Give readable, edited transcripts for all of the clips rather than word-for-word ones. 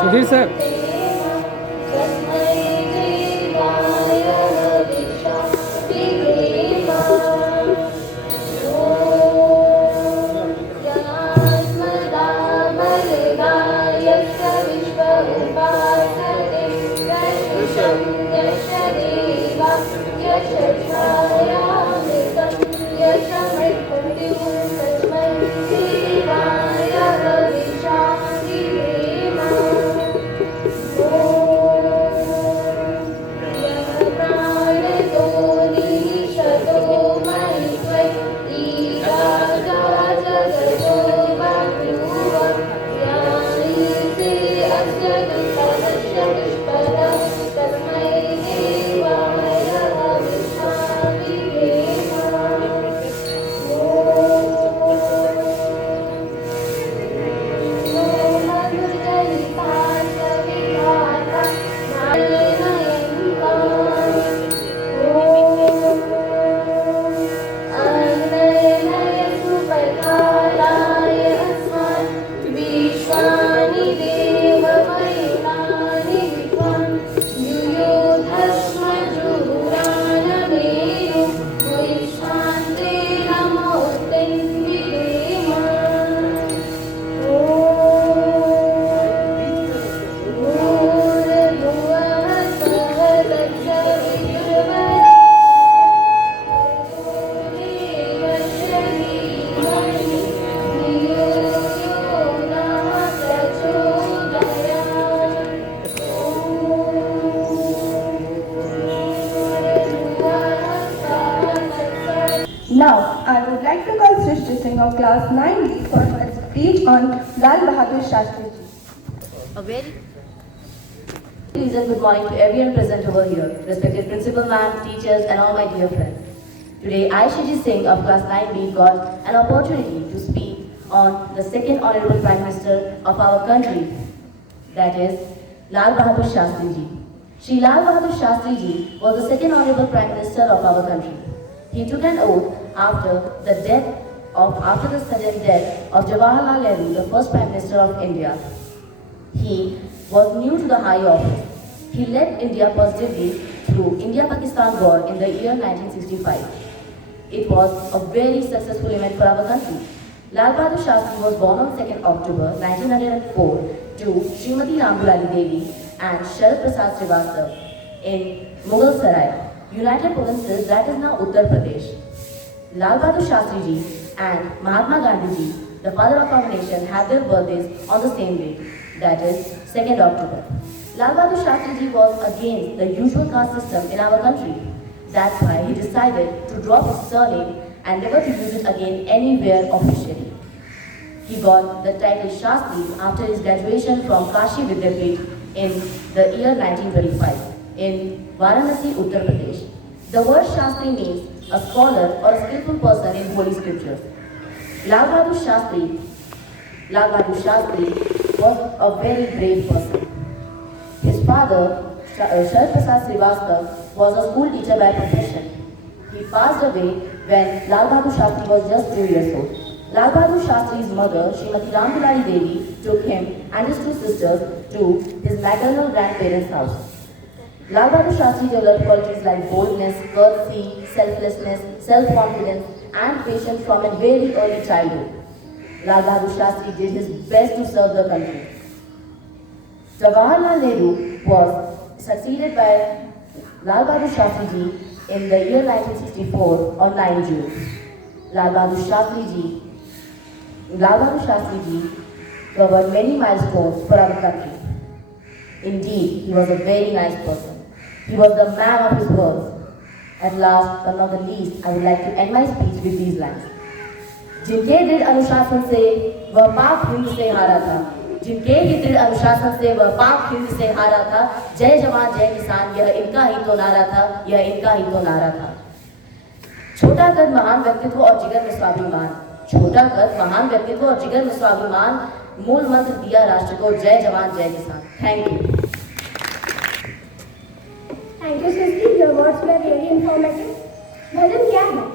Sudhir sir Now, I would like to call Srishti Singh of class 9B for her speech on Lal Bahadur Shastri Ji. A very pleasant good morning to everyone present over here, respected principal ma'am, teachers and all my dear friends. Today, I, Shiji Singh of class 9B got an opportunity to speak on the second Honorable Prime Minister of our country, that is Lal Bahadur Shastri Ji. Shri Lal Bahadur Shastri Ji was the second Honorable Prime Minister of our country. He took an oath after the sudden death of Jawaharlal Nehru, the first Prime Minister of India. He was new to the high office. He led India positively through India-Pakistan war in the year 1965. It was a very successful event for our country. Lal Bahadur Shastri was born on 2nd October 1904 to Srimati Ramdulali Devi and Sharad Prasad Srivastava in Mughal Sarai, United Provinces, that is now Uttar Pradesh. Lal Bahadur Shastri Ji and Mahatma Gandhi Ji, the father of our nation, had their birthdays on the same day, that is 2nd October. Lal Bahadur Shastri Ji was against the usual caste system in our country. That's why he decided to drop his surname and never to use it again anywhere officially. He got the title Shastri after his graduation from Kashi Vidyapith in the year 1925 in Varanasi, Uttar Pradesh. The word Shastri means a scholar or a skillful person in holy scriptures. Lal Bahadur Shastri was a very brave person. His father, Sharad Prasad Srivastava, was a school teacher by profession. He passed away when Lal Bahadur Shastri was just 2 years old. Lal Bahadur Shastri's mother, Srimati Ramdulali Devi, took him and his two sisters to his maternal grandparents' house. Lal Bahadur Shastri developed qualities like boldness, courtesy, selflessness, self-confidence and patience from a very early childhood. Lal Bahadur Shastri did his best to serve the country. Jawaharlal Nehru was succeeded by Lal Bahadur Shastri Ji in the year 1964 on 9 June. Lal Bahadur Shastri Ji covered many milestones for our country. Indeed, he was a very nice person. He was the man of his words. At last, but not the least, I would like to end my speech with these lines. जिनके दृढ़ अनुशासन से वह पाक हिंद से हारा था, जिनके ही दृढ़ अनुशासन से वह पाक हिंद से हारा था, जय जवान जय किसान यह इनका ही तो नारा था, यह इनका ही तो नारा था। छोटा कद महान व्यक्तित्व और जिगर में स्वाभिमान, छोटा कद महान व्यक्तित्व और जिगर में स्वाभिमान, मूल मंत्र दिया राष्ट्र को, जय जवान जय किसान। Thank you. Thank you, Srishti. Your words were really informative. भजन क्या है?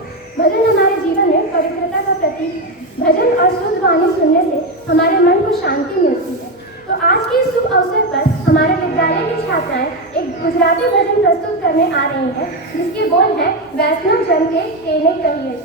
भजन हमारे जीवन में पवित्रता का प्रतीक है। भजन और शुद्ध वाणी सुनने से हमारे मन को शांति मिलती है। तो आज के इस शुभ अवसर पर हमारे विद्यालय की छात्राएं एक गुजराती भजन प्रस्तुत करने आ रही हैं, जिसके बोल है वैष्णव जन के कहने कहिए।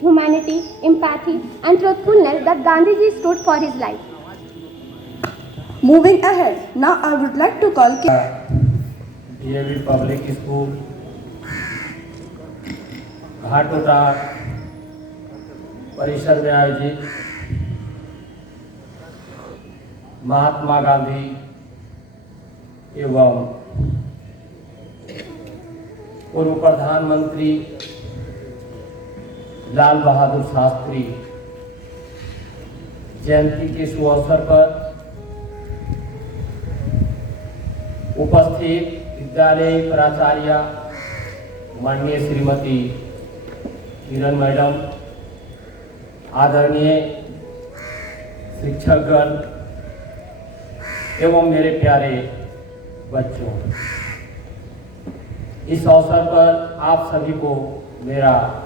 humanity, empathy, and truthfulness that Gandhiji stood for his life. Moving ahead, now I would like to call DAV Public School घाटोटा परिसर में आयोजित महात्मा गांधी एवं पूर्व प्रधानमंत्री लाल बहादुर शास्त्री जयंती के शुभ अवसर पर उपस्थित विद्यालय प्राचार्य माननीय श्रीमती किरण मैडम, आदरणीय शिक्षकगण एवं मेरे प्यारे बच्चों, इस अवसर पर आप सभी को मेरा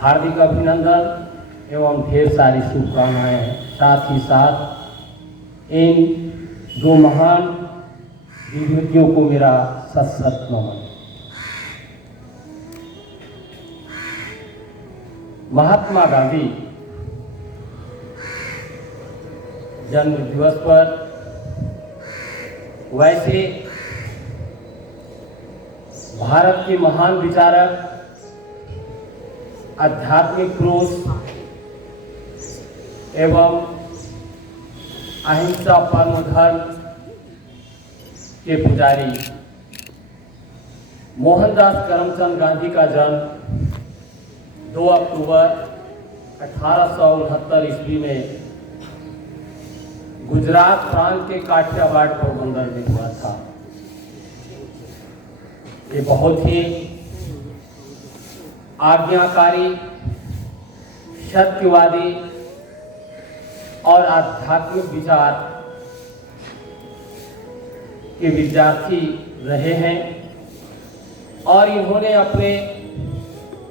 हार्दिक अभिनंदन एवं ढेर सारी शुभकामनाएं हैं। साथ ही साथ इन दो महान विभूतियों को मेरा सत नमन। महात्मा गांधी जन्म दिवस पर वैसे भारत के महान विचारक, आध्यात्मिक पुरुष एवं अहिंसा परम धर्म के पुजारी मोहनदास करमचंद गांधी का जन्म 2 अक्टूबर 1869 ईस्वी में गुजरात प्रांत के काठियावाड़ पोरबंदर में हुआ था। ये बहुत ही आज्ञाकारी, सत्यवादी और आध्यात्मिक विचार के विद्यार्थी रहे हैं और इन्होंने अपने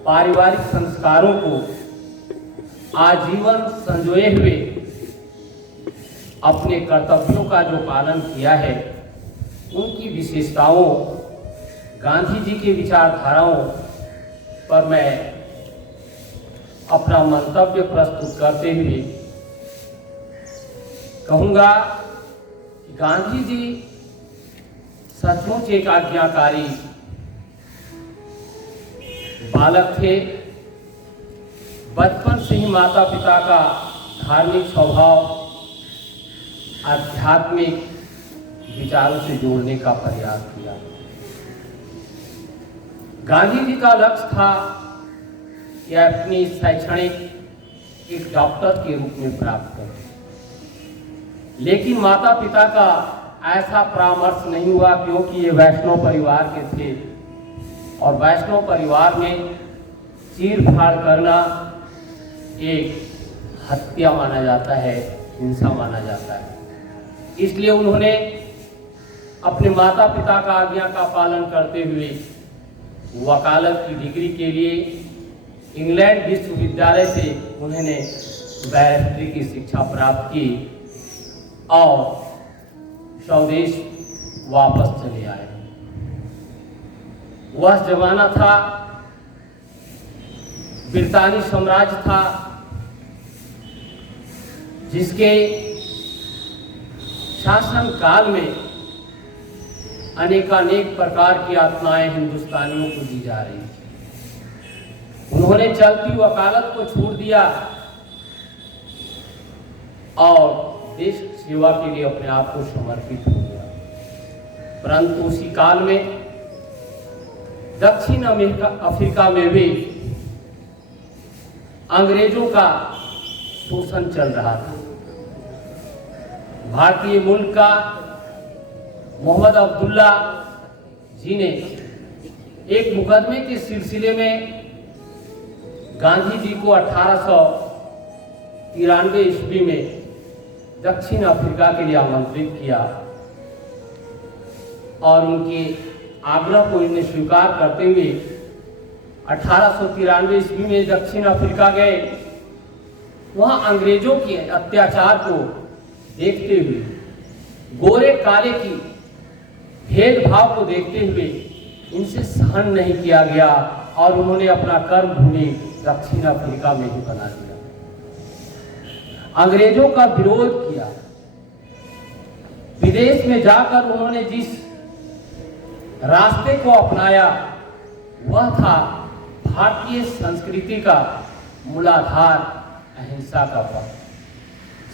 पारिवारिक संस्कारों को आजीवन संजोए हुए अपने कर्तव्यों का जो पालन किया है, उनकी विशेषताओं, गांधी जी की विचारधाराओं पर मैं अपना मंतव्य प्रस्तुत करते हुए कहूँगा कि गांधी जी सचमुच एक आज्ञाकारी बालक थे। बचपन से ही माता पिता का धार्मिक स्वभाव आध्यात्मिक विचारों से जोड़ने का प्रयास किया। गांधी जी का लक्ष्य था कि अपनी शैक्षणिक एक डॉक्टर के रूप में प्राप्त करें, लेकिन माता पिता का ऐसा परामर्श नहीं हुआ, क्योंकि ये वैष्णव परिवार के थे और वैष्णव परिवार में चीर-फाड़ करना एक हत्या माना जाता है, हिंसा माना जाता है। इसलिए उन्होंने अपने माता पिता का आज्ञा का पालन करते हुए वकालत की डिग्री के लिए इंग्लैंड विश्वविद्यालय से उन्होंने बैरिस्ट्री की शिक्षा प्राप्त की और स्वदेश वापस चले आए। वह जमाना था, ब्रितानी साम्राज्य था, जिसके शासन काल में अनेकानेक प्रकार की आत्माएं हिंदुस्तानियों को दी जा रही थी। उन्होंने चलती वकालत को छोड़ दिया और देश सेवा के लिए अपने आप को समर्पित हो गया। परंतु उसी काल में दक्षिण अफ्रीका में भी अंग्रेजों का शोषण चल रहा था। भारतीय मुल्क का मोहम्मद अब्दुल्ला जी ने एक मुकदमे के सिलसिले में गांधी जी को 1893 ईस्वी में दक्षिण अफ्रीका के लिए आमंत्रित किया और उनके आग्रह को इन्हें स्वीकार करते हुए 1893 ईस्वी में दक्षिण अफ्रीका गए। वहां अंग्रेजों के अत्याचार को देखते हुए, गोरे काले की भेदभाव को देखते हुए इनसे सहन नहीं किया गया और उन्होंने अपना कर्म भूमि दक्षिण अफ्रीका में ही बना दिया। अंग्रेजों का विरोध किया। विदेश में जाकर उन्होंने जिस रास्ते को अपनाया वह था भारतीय संस्कृति का मूलाधार अहिंसा का पथ,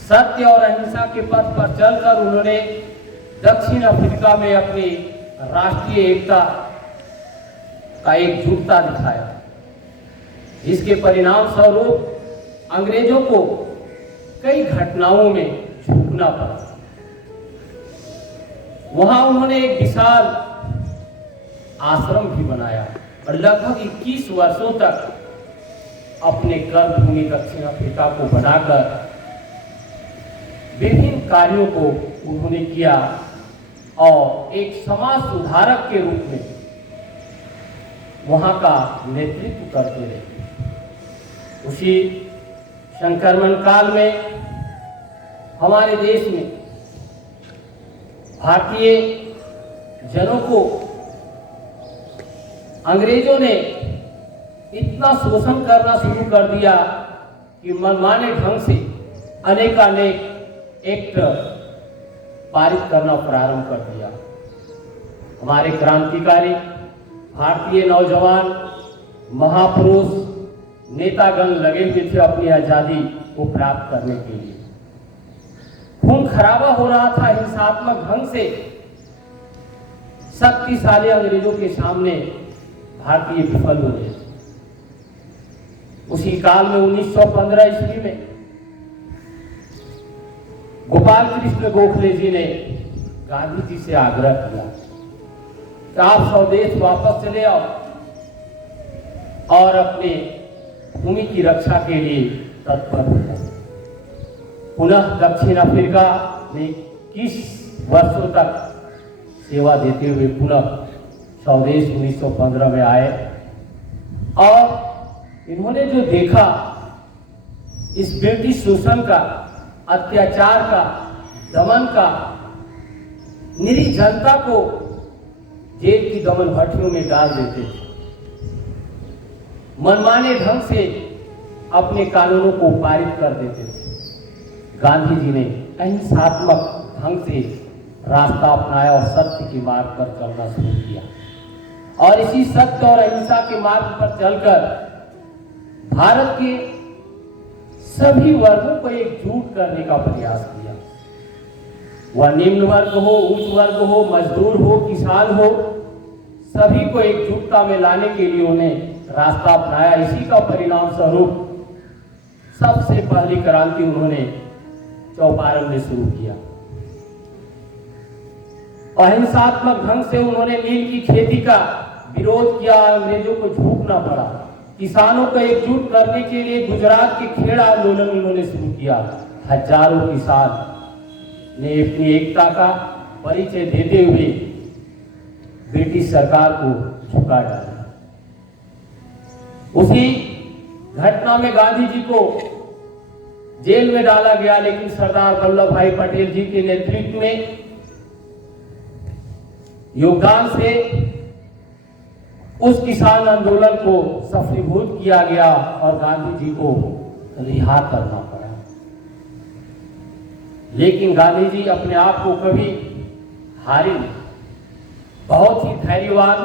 सत्य और अहिंसा के पथ पर चलकर उन्होंने दक्षिण अफ्रीका में अपनी राष्ट्रीय एकता का एकजुटता दिखाया, जिसके परिणाम स्वरूप अंग्रेजों को कई घटनाओं में झुकना पड़ा। वहां उन्होंने एक विशाल आश्रम भी बनाया और लगभग 21 वर्षों तक अपने कर्मभूमि दक्षिण अफ्रीका को बनाकर विभिन्न कार्यों को उन्होंने किया और एक समाज सुधारक के रूप में वहां का नेतृत्व करते रहे। उसी संक्रमण काल में हमारे देश में भारतीय जनों को अंग्रेजों ने इतना शोषण करना शुरू कर दिया कि मनमाने ढंग से अनेकानेक एक्ट पारित करना प्रारंभ कर दिया। हमारे क्रांतिकारी भारतीय नौजवान महापुरुष नेतागण लगे हुए थे अपनी आजादी को प्राप्त करने के लिए। खून खराबा हो रहा था हिंसात्मक ढंग से। शक्तिशाली अंग्रेजों के सामने भारतीय विफल हो गए। उसी काल में 1915 ईस्वी में गोपाल कृष्ण गोखले जी ने गांधी जी से आग्रह किया कि आप स्वदेश वापस चले आओ और अपने भूमि की रक्षा के लिए तत्पर हो जाओ। पुनः दक्षिण अफ्रीका में 21 वर्षों तक सेवा देते हुए पुनः स्वदेश 1915 में आए और इन्होंने जो देखा इस ब्रिटिश शोषण का, अत्याचार का, दमन का, निरीह जनता को जेल की दमन भट्टियों में डाल देते थे, मनमाने ढंग से अपने कानूनों को पारित कर देते थे। गांधी जी ने अहिंसात्मक ढंग से रास्ता अपनाया और सत्य के मार्ग पर चलना शुरू किया और इसी सत्य और अहिंसा के मार्ग पर चलकर भारत के सभी वर्गों को एकजुट करने का प्रयास किया। वह निम्न वर्ग हो, उच्च वर्ग हो, मजदूर हो, किसान हो, सभी को एकजुटता में लाने के लिए उन्हें रास्ता अपनाया। इसी का परिणाम स्वरूप सबसे पहली क्रांति उन्होंने चौपारण में शुरू किया। अहिंसात्मक ढंग से उन्होंने नील की खेती का विरोध किया, अंग्रेजों को झुकना पड़ा। किसानों को एकजुट करने के लिए गुजरात के खेड़ आंदोलन उन्होंने शुरू किया। हजारों किसान ने अपनी एकता का परिचय देते हुए ब्रिटिश सरकार को झुका डाला। उसी घटना में गांधी जी को जेल में डाला गया, लेकिन सरदार वल्लभ भाई पटेल जी के नेतृत्व में योगदान से उस किसान आंदोलन को सफलीभूत किया गया और गांधी जी को रिहा करना पड़ा। लेकिन गांधी जी अपने आप को कभी हारे नहीं। बहुत ही धैर्यवान,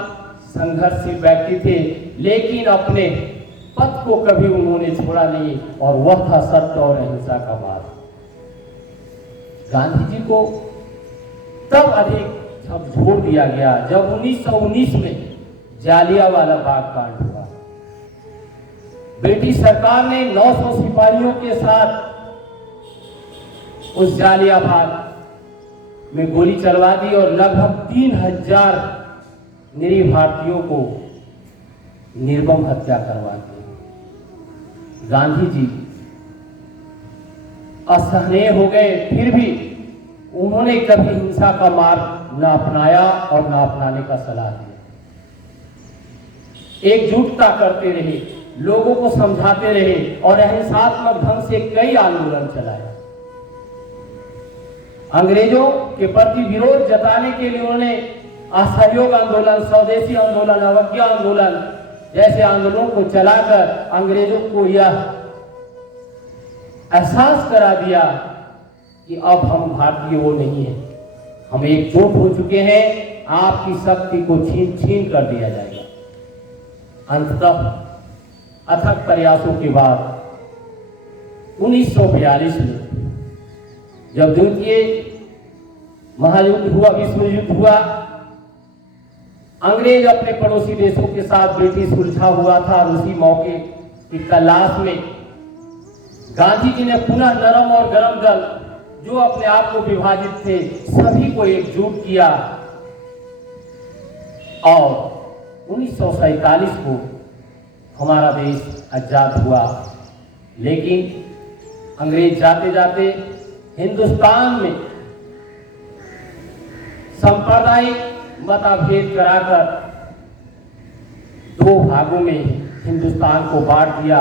संघर्षशील व्यक्ति थे, लेकिन अपने पथ को कभी उन्होंने छोड़ा नहीं और वह था सत्य और अहिंसा का मार्ग। गांधी जी को तब अधिक झकझोर दिया गया जब 1919 में जालियांवाला बाग कांड हुआ। ब्रिटिश सरकार ने 900 सिपाहियों के साथ उस जालिया बाग में गोली चलवा दी और लगभग 3000 निरीह भारतीयों को निर्मम हत्या करवा दी। गांधी जी असहनीय हो गए, फिर भी उन्होंने कभी हिंसा का मार्ग न अपनाया और न अपनाने का सलाह दिया। एकजुटता करते रहे, लोगों को समझाते रहे और अहिंसात्मक ढंग से कई आंदोलन चलाए। अंग्रेजों के प्रति विरोध जताने के लिए उन्होंने असहयोग आंदोलन, स्वदेशी आंदोलन, अवज्ञा आंदोलन जैसे आंदोलनों को चलाकर अंग्रेजों को यह एहसास करा दिया कि अब हम भारतीय वो नहीं है, हम एकजुट हो चुके हैं, आपकी शक्ति को छीन कर दिया जाएगा। अंततः अथक प्रयासों के बाद 1942 में जब द्वितीय महायुद्ध हुआ, विश्व युद्ध हुआ, अंग्रेज अपने पड़ोसी देशों के साथ ब्रिटिश उलझा हुआ था और उसी मौके की तलाश में गांधी जी ने पुनः नरम और गरम दल जो अपने आप को विभाजित थे सभी को एकजुट किया और 1947 को हमारा देश आजाद हुआ। लेकिन अंग्रेज जाते जाते हिंदुस्तान में सांप्रदायिक मतभेद कराकर दो भागों में हिंदुस्तान को बांट दिया।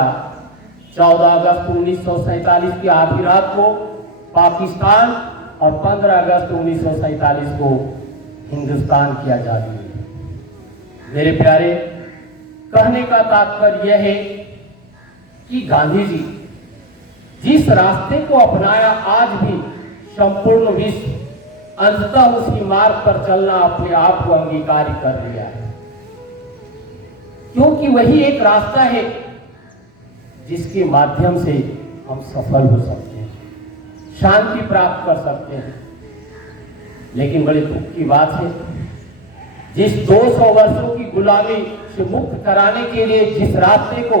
14 अगस्त 1947 की आधी रात को पाकिस्तान और 15 अगस्त 1947 को हिंदुस्तान की आजादी हुई। मेरे प्यारे, कहने का तात्पर्य यह है कि गांधी जी जिस रास्ते को अपनाया आज भी संपूर्ण विश्व अंततः उसी मार्ग पर चलना अपने आप को अंगीकार कर लिया है, क्योंकि वही एक रास्ता है जिसके माध्यम से हम सफल हो सकते हैं, शांति प्राप्त कर सकते हैं। लेकिन बड़े दुख की बात है, जिस 200 वर्षों की गुलामी से मुक्त कराने के लिए जिस रास्ते को,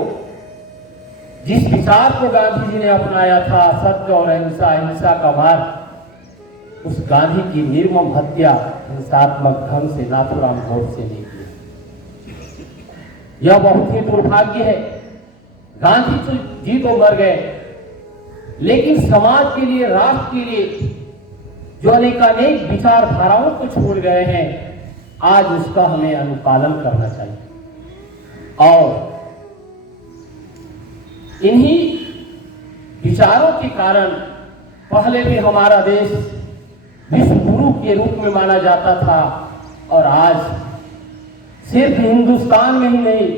जिस विचार को गांधी जी ने अपनाया था, सत्य और अहिंसा, अहिंसा का मार्ग, उस गांधी की निर्मम हत्या हिंसात्मक ढंग से नाथूराम गोडसे ने की। यह बहुत ही दुर्भाग्य है। गांधी जी तो मर गए, लेकिन समाज के लिए, राष्ट्र के लिए जो अनेकानेक विचारधाराओं को छोड़ गए हैं, आज उसका हमें अनुपालन करना चाहिए। और इन्हीं विचारों के कारण पहले भी हमारा देश विश्व गुरु के रूप में माना जाता था और आज सिर्फ हिंदुस्तान में ही नहीं,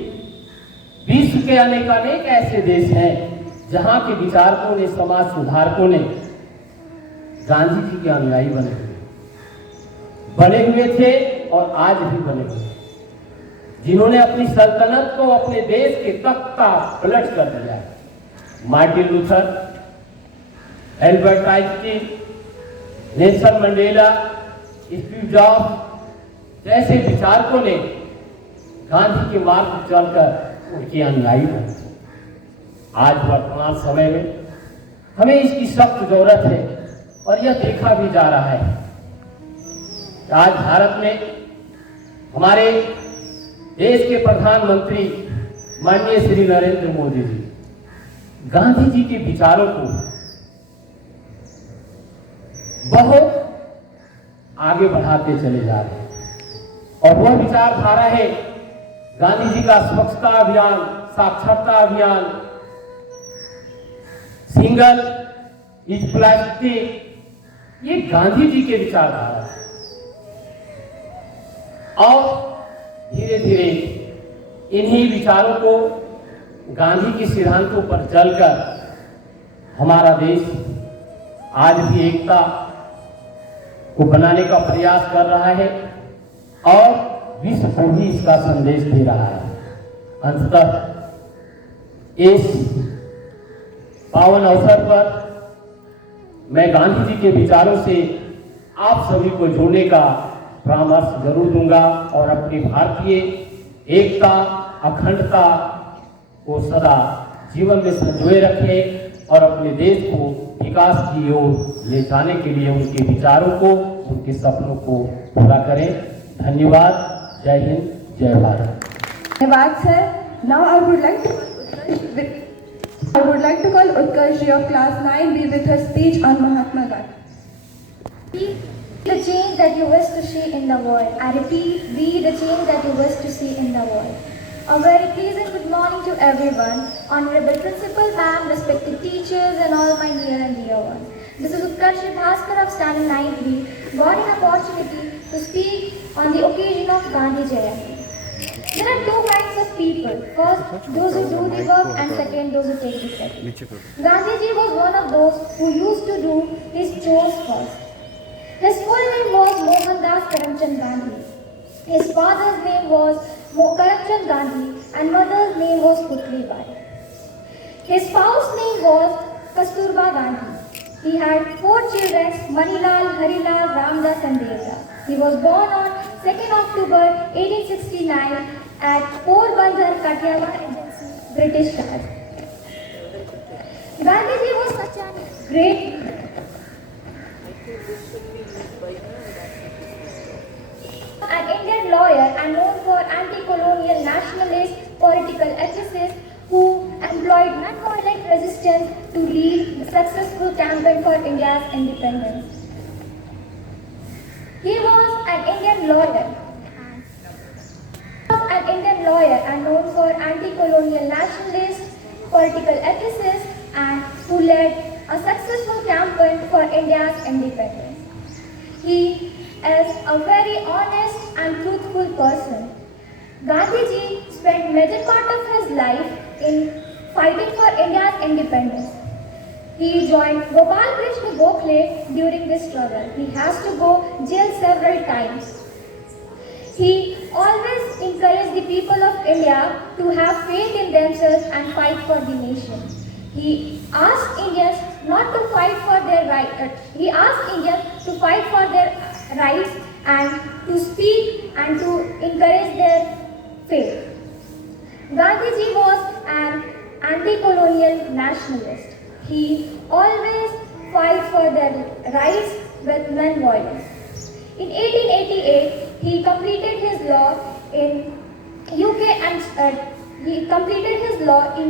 विश्व के अनेकानेक ऐसे देश हैं जहां के विचारकों ने, समाज सुधारकों ने गांधी जी के अनुयायी बने हुए थे और आज भी बने हुए, जिन्होंने अपनी सल्तनत को अपने देश के तख्त का पलट कर दिया। Martin Luther, Albert Einstein, Nelson Mandela, Steve jobs जैसे विचारकों ने गांधी के मार्ग पर चलकर उनके अनुयायी बने। आज वर्तमान समय में हमें इसकी सख्त जरूरत है और यह देखा भी जा रहा है। आज भारत में हमारे देश के प्रधानमंत्री माननीय श्री नरेंद्र मोदी जी गांधी जी के विचारों को बहुत आगे बढ़ाते चले जा रहे हैं और वह विचारधारा है गांधी जी का स्वच्छता अभियान, साक्षरता अभियान, सिंगल यूज प्लास्टिक, ये गांधी जी के विचारधारा है। और धीरे धीरे इन्हीं विचारों को, गांधी के सिद्धांतों पर चलकर हमारा देश आज भी एकता को बनाने का प्रयास कर रहा है और विश्व को भी इसका संदेश दे रहा है। अंततः इस पावन अवसर पर मैं गांधी जी के विचारों से आप सभी को जोड़ने का परामर्श जरूर दूंगा और अपनी भारतीय एकता, अखंडता को सदा जीवन में संजोए रखें और अपने देश को विकास की ओर ले जाने के लिए उनके विचारों को, उनके सपनों को पूरा करें। धन्यवाद। जय हिंद, जय भारत। धन्यवाद sir. Now I would like to call Utkarsh of class 9B with her speech on Mahatma Gandhi. Be the change that you wish to see in the world. I repeat, be the change that you wish to see in the world. A very pleasant good morning to everyone, honorable principal ma'am, respected teachers and all my near and dear ones. This is Utkarsh Bhaskar of standard 9B, got an opportunity to speak on the occasion of Gandhi Jayanti. There are two kinds of people. First, those who do the work, and second, those who take the credit. Gandhiji was one of those who used to do his chores first. His full name was Mohandas Karamchand Gandhi. His father's name was Karamchand Gandhi and mother's name was Putli Bai. His spouse name was Kasturba Gandhi. He had 4 children, Manilal, Harilal, Ramdas and Devdas. He was born on 2nd October 1869 at Porbandar, Kathiawar Agency, British Raj. Gandhiji was such a great an Indian lawyer and known for anti-colonial nationalist political ethicists who employed non-violent resistance to lead the successful campaign for India's independence. He was an Indian lawyer and known for anti-colonial nationalist political ethicists and who led a successful campaign for India's independence. He is a very honest and truthful person. Gandhiji spent major part of his life in fighting for India's independence. He joined Gopal Krishna Gokhale during this struggle. He has to go jail several times. He always encouraged the people of India to have faith in themselves and fight for the nation. He asked Indians not to fight for their rights. He asked Indians to fight for their rights and to speak and to encourage their faith. Gandhiji was an anti-colonial nationalist. He always fight for their rights with non-violence. In 1888, he completed his law in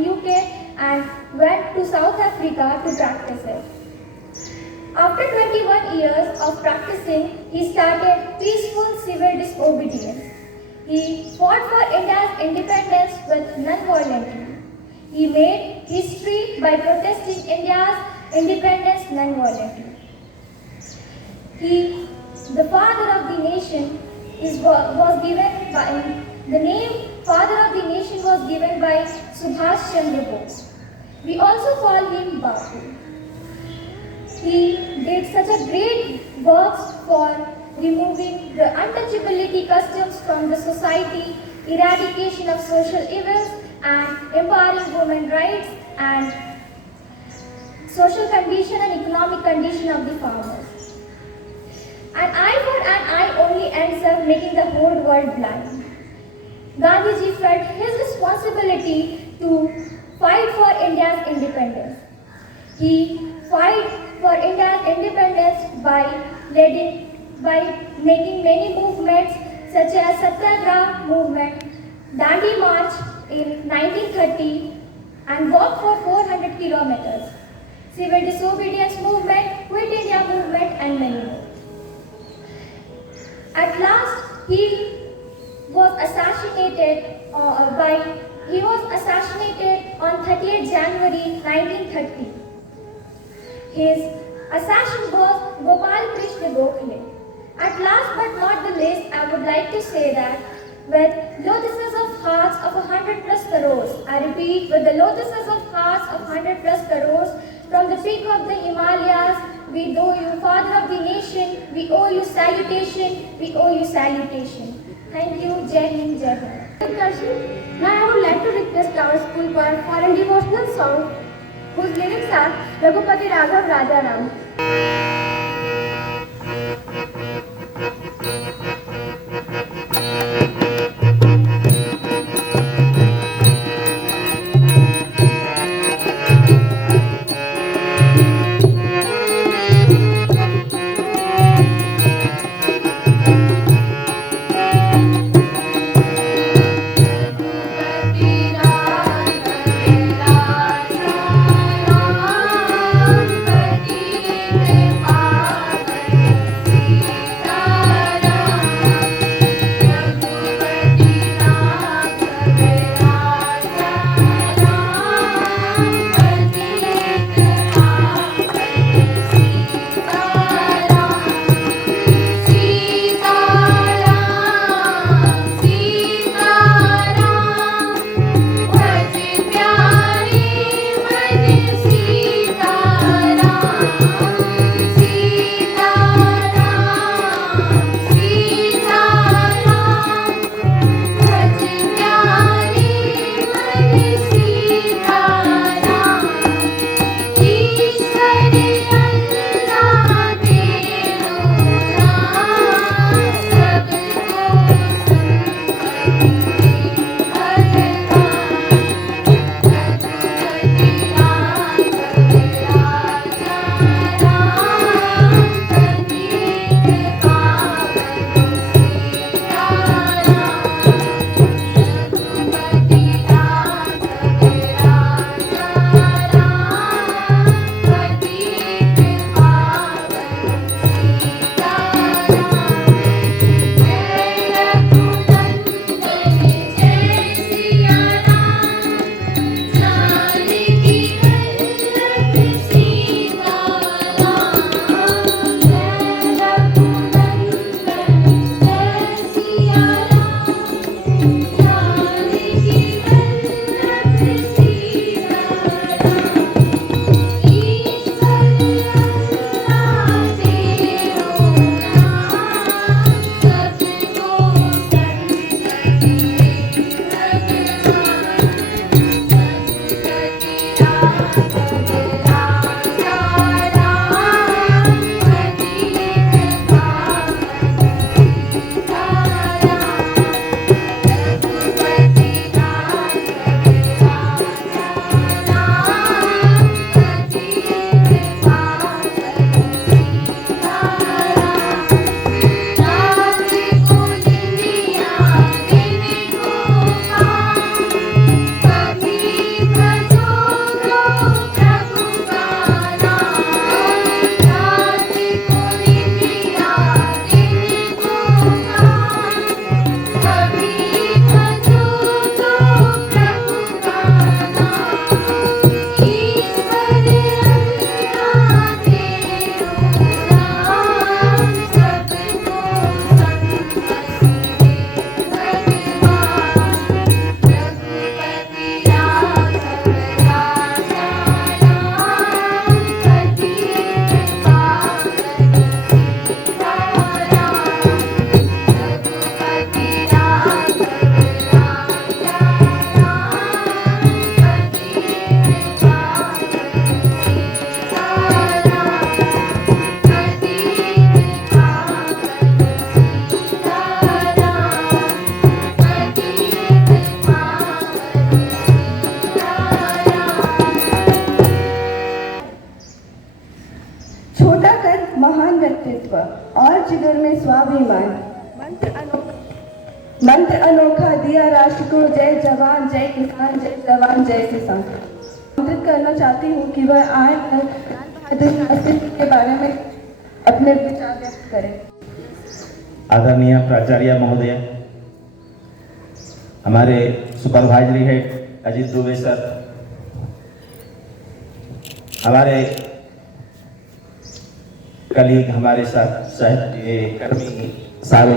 UK and went to South Africa to practice it. After 21 years of practicing, he started peaceful civil disobedience. He fought for India's independence with non-violently. He made history by protesting India's independence non-violently. The father of the nation was given by the name Father of the Nation was given by Subhash Chandra Bose. We also call him Bapu. He did such a great works for removing the untouchability customs from the society, eradication of social evils, and empowering women's rights and social condition and economic condition of the farmers. An eye for an eye only ends up making the whole world blind. Gandhiji felt his responsibility to fight for India's independence. He fought for India's independence by making many movements such as Satyagraha movement, Dandi March in 1930 and walk for 400 kilometers, civil disobedience movement, Quit India movement and many more. At last, he was assassinated on 30th January 1930. His assassin was Gopal Krishna Gokhale. At last but not the least, I would like to say that with lotuses of hearts of 100 plus crores, I repeat, with the lotuses of hearts of 100 plus crores, from the peak of the Himalayas, we owe you, Father of the Nation, we owe you salutation, we owe you salutation. Thank you, Jai Hind, Jai Bharat. Now I would like to request our school choir for a devotional song whose lyrics are Raghupati Raghav Rajaram. व्यक्तित्व और जिगर में स्वाभिमान। मंत्र अनोखा दिया राष्ट्र को, जय जवान जय किसान, जय जवान जय किसान। आमंत्रित करना चाहती हूँ कि वह आए लाल बहादुर शास्त्री जी के बारे में अपने विचार व्यक्त करें। आदरणीय प्राचार्य महोदय, हमारे supervisory head Ajit Dubey sir, हमारे कलीग, हमारे साथ सहकर्मी सारे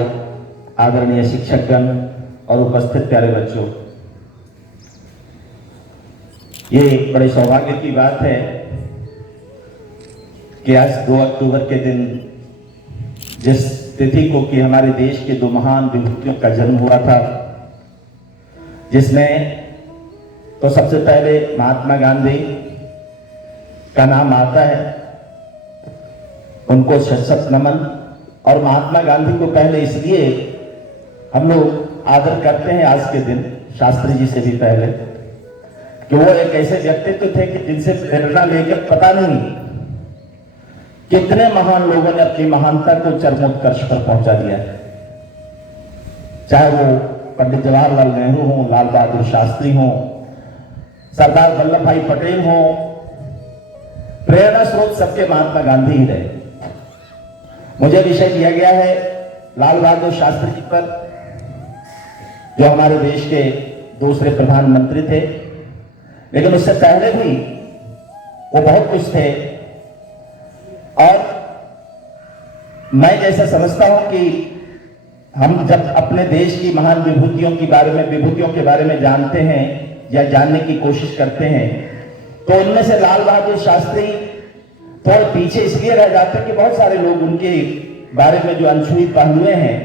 आदरणीय शिक्षकगण और उपस्थित प्यारे बच्चों, ये बड़े सौभाग्य की बात है कि आज 2 अक्टूबर के दिन जिस तिथि को कि हमारे देश के 2 महान विभूतियों का जन्म हुआ था, जिसमें तो सबसे पहले महात्मा गांधी का नाम आता है, उनको शत नमन। और महात्मा गांधी को पहले इसलिए हम लोग आदर करते हैं आज के दिन, शास्त्री जी से भी पहले, कि वो एक ऐसे व्यक्तित्व थे कि जिनसे प्रेरणा लेकर पता नहीं कितने महान लोगों ने अपनी महानता को चरमोत्कर्ष पर पहुंचा दिया है। चाहे वो पंडित जवाहरलाल नेहरू हों, लाल बहादुर शास्त्री हों, सरदार वल्लभ भाई पटेल हों, प्रेरणा स्रोत सबके महात्मा गांधी ही रहे। मुझे विषय दिया गया है लाल बहादुर शास्त्री जी पर, जो हमारे देश के दूसरे प्रधानमंत्री थे, लेकिन उससे पहले भी वो बहुत कुछ थे। और मैं जैसा समझता हूं कि हम जब अपने देश की महान विभूतियों के बारे में जानते हैं या जानने की कोशिश करते हैं, तो उनमें से लाल बहादुर शास्त्री थोड़े पीछे इसलिए रह जाते हैं कि बहुत सारे लोग उनके बारे में जो अनछुई पहलुएं हैं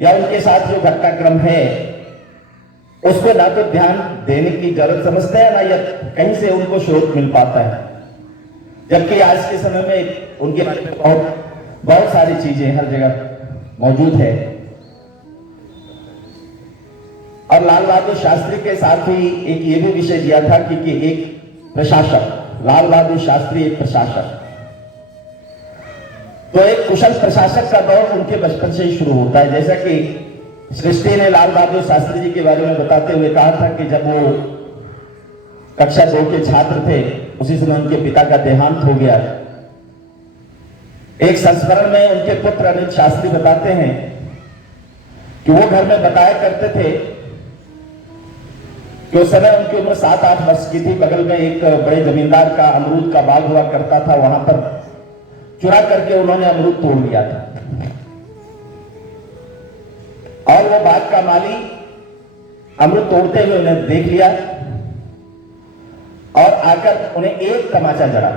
या उनके साथ जो घटनाक्रम है उसको ना तो ध्यान देने की जरूरत समझते हैं, ना या कहीं से उनको स्रोत मिल पाता है। जबकि आज के समय में उनके बारे में बहुत सारी चीजें हर जगह मौजूद है। और लाल बहादुर शास्त्री के साथ ही एक ये भी विषय दिया था कि एक प्रशासक, लाल बहादुर शास्त्री एक प्रशासक, तो एक कुशल प्रशासक का दौर उनके बचपन से ही शुरू होता है। जैसा कि सृष्टि ने लाल बहादुर शास्त्री जी के बारे में बताते हुए कहा था कि जब वो कक्षा 2 के छात्र थे, उसी समय उनके पिता का देहांत हो गया। एक संस्मरण में उनके पुत्र अनिल शास्त्री बताते हैं कि वो घर में बताया करते थे कि उस समय उनकी उम्र 7-8 वर्ष की थी। बगल में एक बड़े जमींदार का अमरूद का बाग हुआ करता था, वहां पर चुरा करके उन्होंने अमरूद तोड़ लिया था। और वो बाग का माली अमरूद तोड़ते हुए उन्हें देख लिया और आकर उन्हें एक तमाचा जड़ा।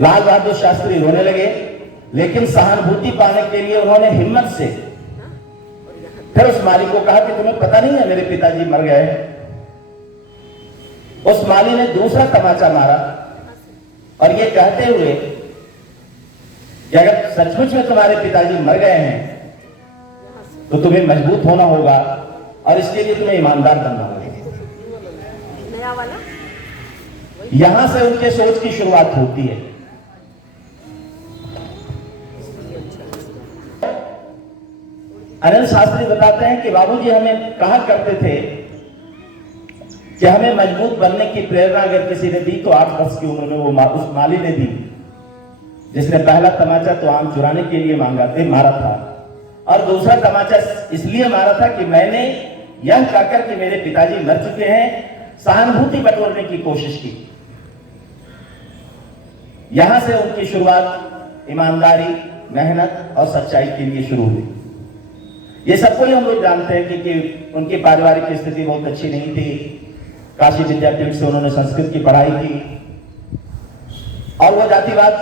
लाल बहादुर शास्त्री रोने लगे, लेकिन सहानुभूति पाने के लिए उन्होंने हिम्मत से फिर उस माली को कहा कि तुम्हें पता नहीं है मेरे पिताजी मर गए। उस माली ने दूसरा तमाचा मारा और ये कहते हुए कि अगर सचमुच में तुम्हारे पिताजी मर गए हैं तो तुम्हें मजबूत होना होगा और इसके लिए तुम्हें ईमानदार बनना होगा। यहां से उनके सोच की शुरुआत होती है। अनिल शास्त्री बताते हैं कि बाबूजी हमें कहा करते थे कि हमें मजबूत बनने की प्रेरणा अगर किसी ने दी तो 8 वर्ष की उम्र में वो उस माली ने दी, जिसने पहला तमाचा तो आम चुराने के लिए मारा था और दूसरा तमाचा इसलिए मारा था कि मैंने यह कहकर कि मेरे पिताजी मर चुके हैं, सहानुभूति बटोरने की कोशिश की। यहां से उनकी शुरुआत ईमानदारी, मेहनत और सच्चाई के लिए शुरू हुई। ये सबको ही हम लोग जानते हैं कि उनकी पारिवारिक स्थिति बहुत अच्छी नहीं थी। काशी विद्यापीठ से उन्होंने संस्कृत की पढ़ाई की और वो जातिवाद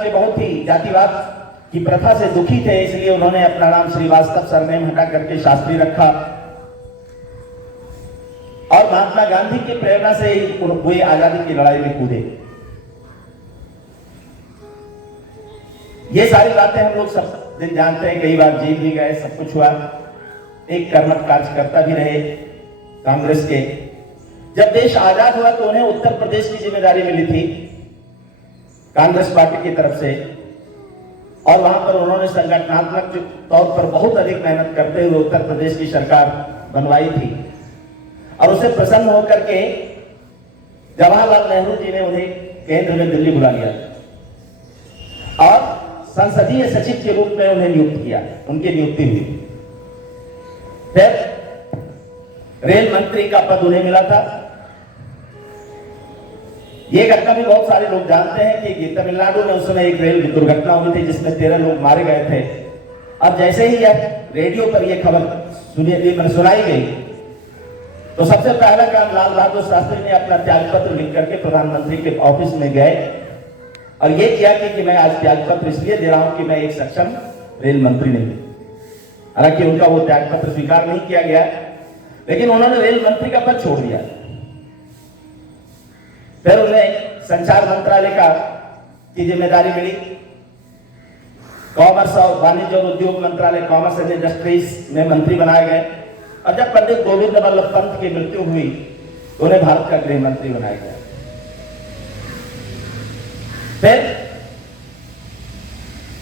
की प्रथा से दुखी थे, इसलिए उन्होंने अपना नाम श्रीवास्तव सरनेम हटा करके शास्त्री रखा और महात्मा गांधी की प्रेरणा से ही वे आजादी की लड़ाई में कूदे। ये सारी बातें हम लोग सब दिन जानते हैं, कई बार जेल भी गए, सब कुछ हुआ। एक कर्मठ कार्यकर्ता भी रहे कांग्रेस के। जब देश आजाद हुआ तो उन्हें उत्तर प्रदेश की जिम्मेदारी मिली थी कांग्रेस पार्टी की तरफ से। और वहां पर उन्होंने संगठनात्मक तौर पर बहुत अधिक मेहनत करते हुए उत्तर प्रदेश की सरकार बनवाई थी और उससे प्रसन्न होकर के जवाहरलाल नेहरू जी ने उन्हें केंद्र में दिल्ली बुला लिया और संसदीय सचिव के रूप में उन्हें नियुक्त किया, उनकी नियुक्ति हुई। फिर रेल मंत्री का पद उन्हें मिला था। ये घटना भी बहुत सारे लोग जानते हैं कि तमिलनाडु में उस समय एक रेल दुर्घटना हुई थी जिसमें 13 लोग मारे गए थे। अब जैसे ही यह रेडियो पर यह खबर सुनाई गई तो सबसे पहला काम लाल बहादुर शास्त्री ने अपना त्यागपत्र लिख करके प्रधानमंत्री के ऑफिस में गए और यह किया कि मैं आज त्यागपत्र इसलिए दे रहा हूं कि मैं एक सक्षम रेल मंत्री नहीं। हालांकि उनका वो त्यागपत्र स्वीकार नहीं किया गया, लेकिन उन्होंने रेल मंत्री का पद छोड़ दिया। फिर उन्हें संचार मंत्रालय का की जिम्मेदारी मिली। कॉमर्स और वाणिज्य और उद्योग मंत्रालय, कॉमर्स एंड इंडस्ट्रीज में मंत्री बनाए गए और जब पंडित गोविंद बल्लभ पंत की मृत्यु हुई तो उन्हें भारत का गृह मंत्री बनाया गया। फिर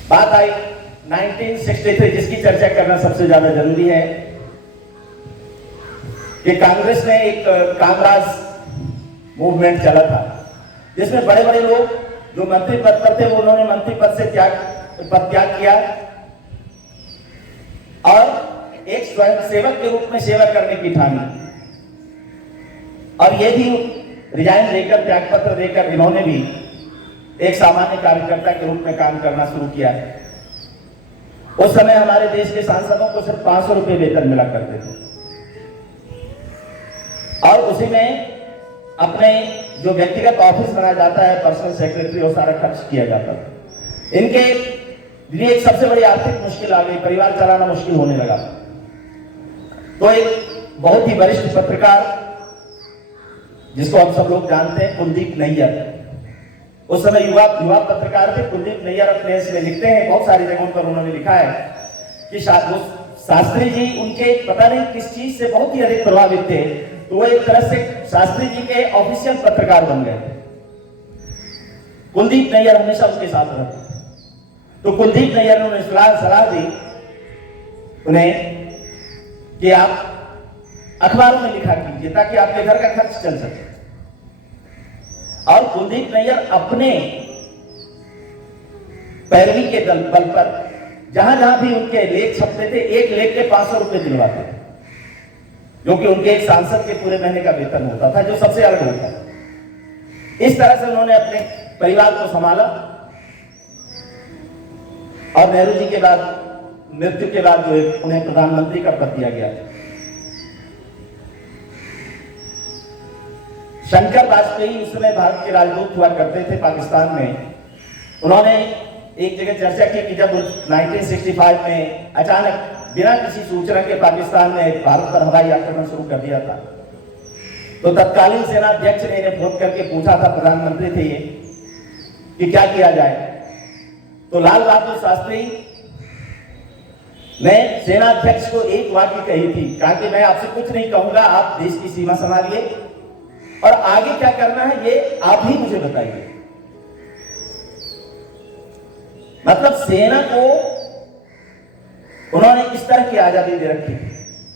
बात आई 1963, जिसकी चर्चा करना सबसे ज्यादा जरूरी है कि कांग्रेस ने एक कामराज मूवमेंट चला था जिसमें बड़े बड़े लोग जो मंत्री पद पर थे वो उन्होंने मंत्री पद से त्याग किया और एक स्वयं सेवक के रूप में सेवा करने की ठानी और ये भी रिजाइन देकर, त्यागपत्र देकर इन्होंने भी एक सामान्य कार्यकर्ता के रूप में काम करना शुरू किया। उस समय हमारे देश के सांसदों को सिर्फ 500 रुपए वेतन मिला करते थे और उसी में अपने जो व्यक्तिगत ऑफिस बनाया जाता है, पर्सनल सेक्रेटरी, वो सारा खर्च किया जाता था। इनके लिए एक सबसे बड़ी आर्थिक मुश्किल आ गई, परिवार चलाना मुश्किल होने लगा। तो एक बहुत ही वरिष्ठ पत्रकार जिसको हम सब लोग जानते हैं, कुलदीप नैयर, उस समय युवा पत्रकार थे। कुलदीप नैयर अपने इसमें लिखते हैं, बहुत सारी जगहों पर उन्होंने लिखा है कि शास्त्री जी उनके पता नहीं किस चीज से बहुत ही अधिक प्रभावित थे, तो वो एक तरह से शास्त्री जी के ऑफिशियल पत्रकार बन गए। कुलदीप नैयर हमेशा उसके साथ रहते। तो कुलदीप नैयर ने उन्हें सलाह दी उन्हें कि आप अखबारों में लिखा कीजिए ताकि आपके घर का खर्च चल सके। और कुलदीप नैयर अपने पैरवी के बल पर जहां जहां भी उनके लेख छपते थे, एक लेख के 500 रुपए दिलवाते थे, जो कि उनके एक सांसद के पूरे महीने का वेतन होता था, जो सबसे अलग होता था। इस तरह से उन्होंने अपने परिवार को संभाला और नेहरू जी के बाद मृत्यु के बाद जो उन्हें प्रधानमंत्री का पद दिया गया। शंकर वाजपेयी उस समय भारत के राजदूत हुआ करते थे पाकिस्तान में। उन्होंने एक जगह चर्चा की कि जब 1965 में अचानक बिना किसी सूचना के पाकिस्तान ने भारत पर हवाई आक्रमण शुरू कर दिया था, तो तत्कालीन सेनाध्यक्ष ने इन्हें फोन करके पूछा था, प्रधानमंत्री थे ये, कि क्या किया जाए। तो लाल बहादुर शास्त्री ने सेनाध्यक्ष को एक वाक्य कही थी, कहा कि मैं आपसे कुछ नहीं कहूंगा, आप देश की सीमा संभालिए और आगे क्या करना है ये आप ही मुझे बताइए। मतलब सेना को उन्होंने इस तरह की आजादी दे रखी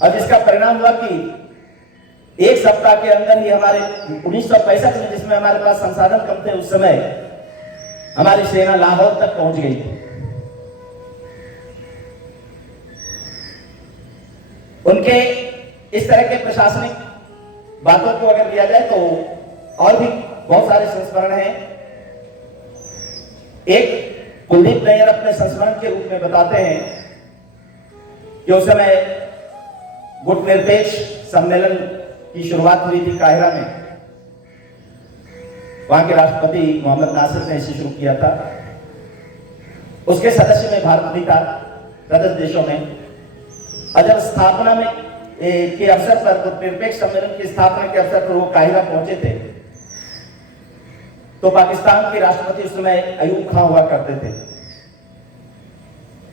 और जिसका परिणाम हुआ कि एक सप्ताह के अंदर ही हमारे 1965 में, जिसमें हमारे पास संसाधन कम थे उस समय, हमारी सेना लाहौर तक पहुंच गई थी। उनके इस तरह के प्रशासनिक बातों को अगर लिया जाए तो और भी बहुत सारे संस्मरण हैं। एक कुलदीप नैयर अपने संस्मरण के रूप में बताते हैं कि उस समय गुटनिरपेक्ष सम्मेलन की शुरुआत हुई थी काहिरा में। वहां के राष्ट्रपति मोहम्मद नासिर ने इसे शुरू किया था। उसके सदस्य में भारत भी था, सदस्य देशों में। और जब स्थापना में के अवसर पर, गुटनिरपेक्ष सम्मेलन की स्थापना के अवसर पर वो काहिरा पहुंचे थे, तो पाकिस्तान के राष्ट्रपति उस समय अयूब खां हुआ करते थे,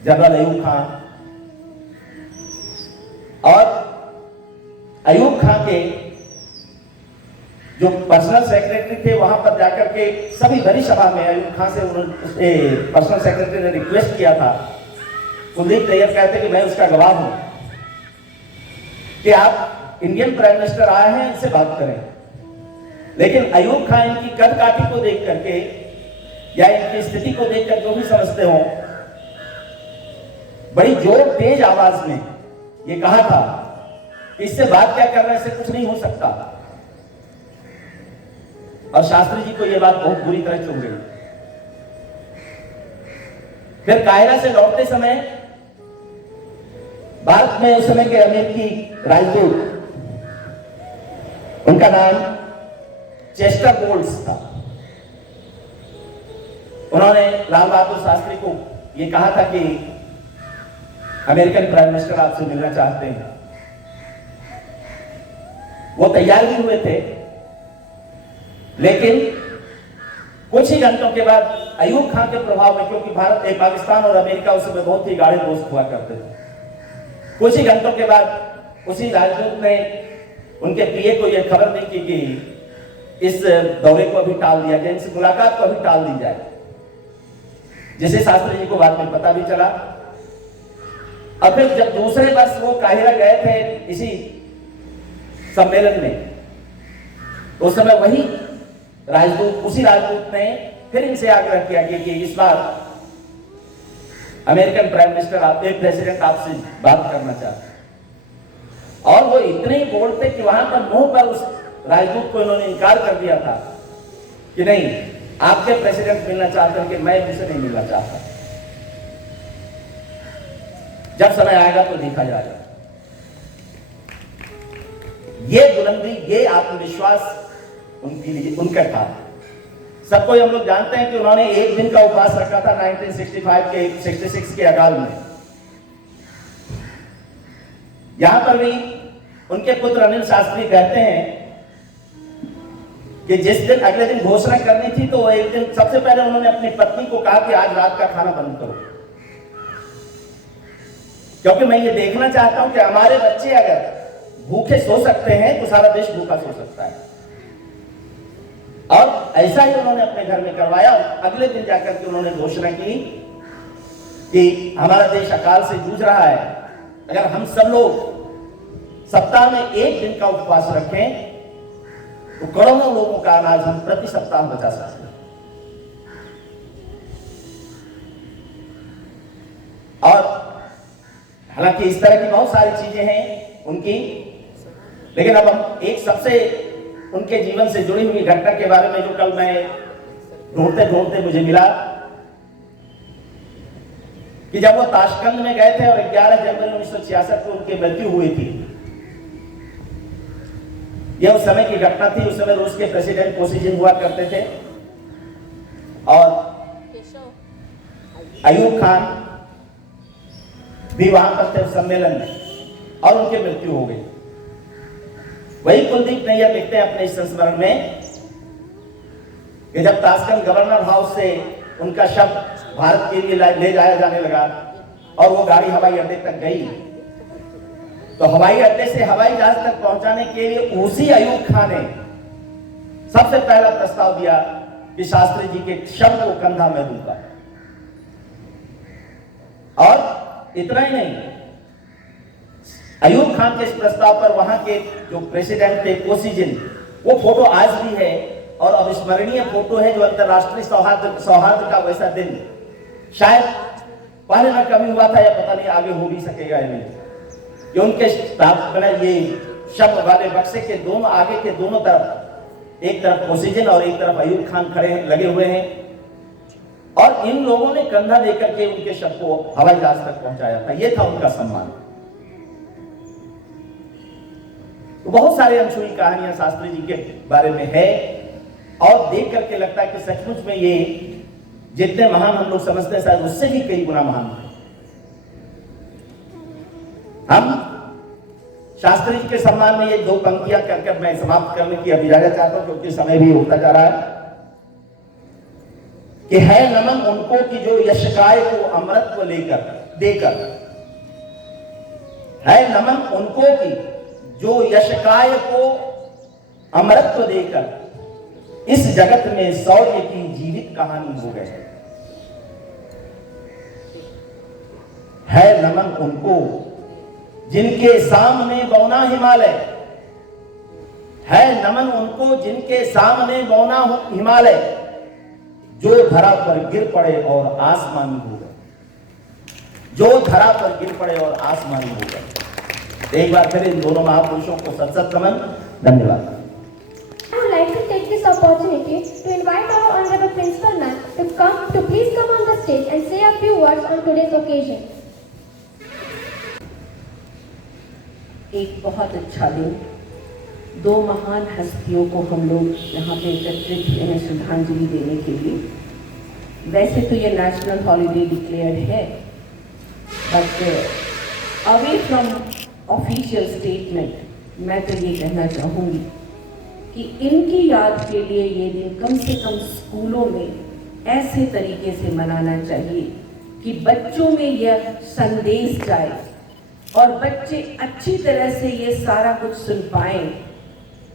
जनरल अयूब खां। और अयूब खां के जो पर्सनल सेक्रेटरी थे वहां पर जाकर के सभी भरी सभा में अयूब खान से उन्होंने पर्सनल सेक्रेटरी ने रिक्वेस्ट किया था। कुलदीप नैयर कहते कि मैं उसका गवाह हूं कि आप इंडियन प्राइम मिनिस्टर आए हैं, इनसे बात करें। लेकिन अयूब खान इनकी कदकाठी को देख करके या इनकी स्थिति को देखकर जो भी समझते हो, बड़ी जोर तेज आवाज में ये कहा था, इससे बात क्या कर रहे हैं, इससे कुछ नहीं हो सकता। और शास्त्री जी को यह बात बहुत बुरी तरह चुभ गई। फिर कायरा से लौटते समय भारत में उस समय के अमेरिकी राजदूत, उनका नाम चेस्टर बोल्ट्स था, उन्होंने लाल बहादुर शास्त्री को यह कहा था कि अमेरिकन प्राइम मिनिस्टर आपसे मिलना चाहते हैं। वो तैयार भी हुए थे, लेकिन कुछ ही घंटों के बाद अयूब खान के प्रभाव में, क्योंकि भारत पाकिस्तान और अमेरिका उस समय बहुत ही गाढ़े दोस्त हुआ करते थे, कुछ ही घंटों के बाद उसी राजदूत ने उनके पीए को यह खबर दी कि इस दौरे को अभी टाल दिया जाए, इस मुलाकात को अभी टाल दी जाए, जिसे शास्त्री जी को बाद में पता भी चला। और फिर जब दूसरे वर्ष वो काहिरा गए थे इसी सम्मेलन में, तो उस समय वही राजदूत, उसी राजदूत ने फिर इनसे आग्रह किया कि इस बार अमेरिकन प्राइम मिनिस्टर प्रेसिडेंट आपसे बात करना चाहते हैं। और वो इतने ही बोल्ड थे कि वहां पर मुंह पर उस राजदूत को इन्होंने इनकार कर दिया था कि नहीं, आपके प्रेसिडेंट मिलना चाहते हैं कि मैं उनसे नहीं मिलना चाहता। जब समय आएगा तो देखा जाएगा। ये बुलंदी, ये आत्मविश्वास उनके लिए, उनका था। सबको हम लोग जानते हैं कि उन्होंने एक दिन का उपवास रखा था 1966 के अकाल में। यहां पर भी उनके पुत्र अनिल शास्त्री कहते हैं कि जिस दिन अगले दिन घोषणा करनी थी, तो एक दिन सबसे पहले उन्होंने अपनी पत्नी को कहा कि आज रात का खाना बंद करो, क्योंकि मैं ये देखना चाहता हूं कि हमारे बच्चे अगर भूखे सो सकते हैं तो सारा देश भूखा सो सकता है। और ऐसा ही उन्होंने अपने घर में करवाया। अगले दिन जाकर के उन्होंने घोषणा की कि हमारा देश अकाल से जूझ रहा है, अगर हम सब लोग सप्ताह में एक दिन का उपवास रखें तो करोड़ों लोगों का अनाज हम प्रति सप्ताह बचा सकते हैं। और हालांकि इस तरह की बहुत सारी चीजें हैं उनकी, लेकिन अब हम एक सबसे उनके जीवन से जुड़ी हुई घटना के बारे में, जो कल मैं ढूंढते ढूंढते मुझे मिला, कि जब वो ताशकंद में गए थे और 11 जनवरी 1966 को उनकी मृत्यु हुई थी। यह उस समय की घटना थी। उस समय रूस के प्रेसिडेंट कोसिजिन हुआ करते थे और अयूब खान भी वहां पर थे उस सम्मेलन में, और उनकी मृत्यु हो गई। वही कुलदीप नैयर लिखते हैं अपने इस संस्मरण में कि जब ताशकंद गवर्नर हाउस से उनका शव भारत के लिए ले जाया जाने लगा और वो गाड़ी हवाई अड्डे तक गई, तो हवाई अड्डे से हवाई जहाज तक पहुंचाने के लिए उसी अयूब खान ने सबसे पहला प्रस्ताव दिया कि शास्त्री जी के शव को कंधा में दूंगा। और इतना ही नहीं, अयूब खान के इस प्रस्ताव पर वहां के जो प्रेसिडेंट थे कोसिजिन, वो फोटो आज भी है और अविस्मरणीय फोटो है, जो अंतरराष्ट्रीय सौहार्द का वैसा दिन शायद पहले में कभी हुआ था या पता नहीं आगे हो भी सकेगा या नहीं, कि उनके ये शब्द वाले बक्से के दोनों आगे के दोनों तरफ, एक तरफ कोसिजिन और एक तरफ अयूब खान खड़े लगे हुए हैं, और इन लोगों ने कंधा देकर के उनके शव को हवाई जहाज तक पहुंचाया था। यह था उनका सम्मान। तो बहुत सारे अनछुई कहानियां शास्त्री जी के बारे में है, और देख करके लगता है कि सचमुच में ये जितने महान हम लोग समझते हैं, शायद उससे भी कई गुना महान है। हम शास्त्री जी के सम्मान में ये दो पंक्तियां करके मैं समाप्त करने की इजाजत चाहता हूं, क्योंकि समय भी होता जा रहा है। कि है नमन उनको कि जो यशकाय को अमृतत्व देकर, है नमन उनको कि जो यशकाय को अमरत्व देकर इस जगत में शौर्य की जीवित कहानी हो गए। है नमन उनको जिनके सामने बौना हिमालय, है नमन उनको जिनके सामने बौना हिमालय, जो धरा पर गिर पड़े और आसमानी हो गए, जो धरा पर गिर पड़े और आसमानी हो गए। एक बार फिर इन दोनों महापुरुषों को सत सत नमन। धन्यवाद। I would like to take this opportunity to invite our Honorable Principal Ma'am to please come on the stage and say a few words on today's occasion. एक बहुत अच्छा दिन, दो महान हस्तियों को हम लोग यहाँ पे एकत्रित हुए हैं श्रद्धांजलि देने के लिए। वैसे तो ये नेशनल हॉलीडे डिक्लेयर्ड है, but away from official statement मैं तो ये कहना चाहूँगी कि इनकी याद के लिए ये दिन कम से कम स्कूलों में ऐसे तरीके से मनाना चाहिए कि बच्चों में यह संदेश जाए और बच्चे अच्छी तरह से ये सारा कुछ सुन पाएं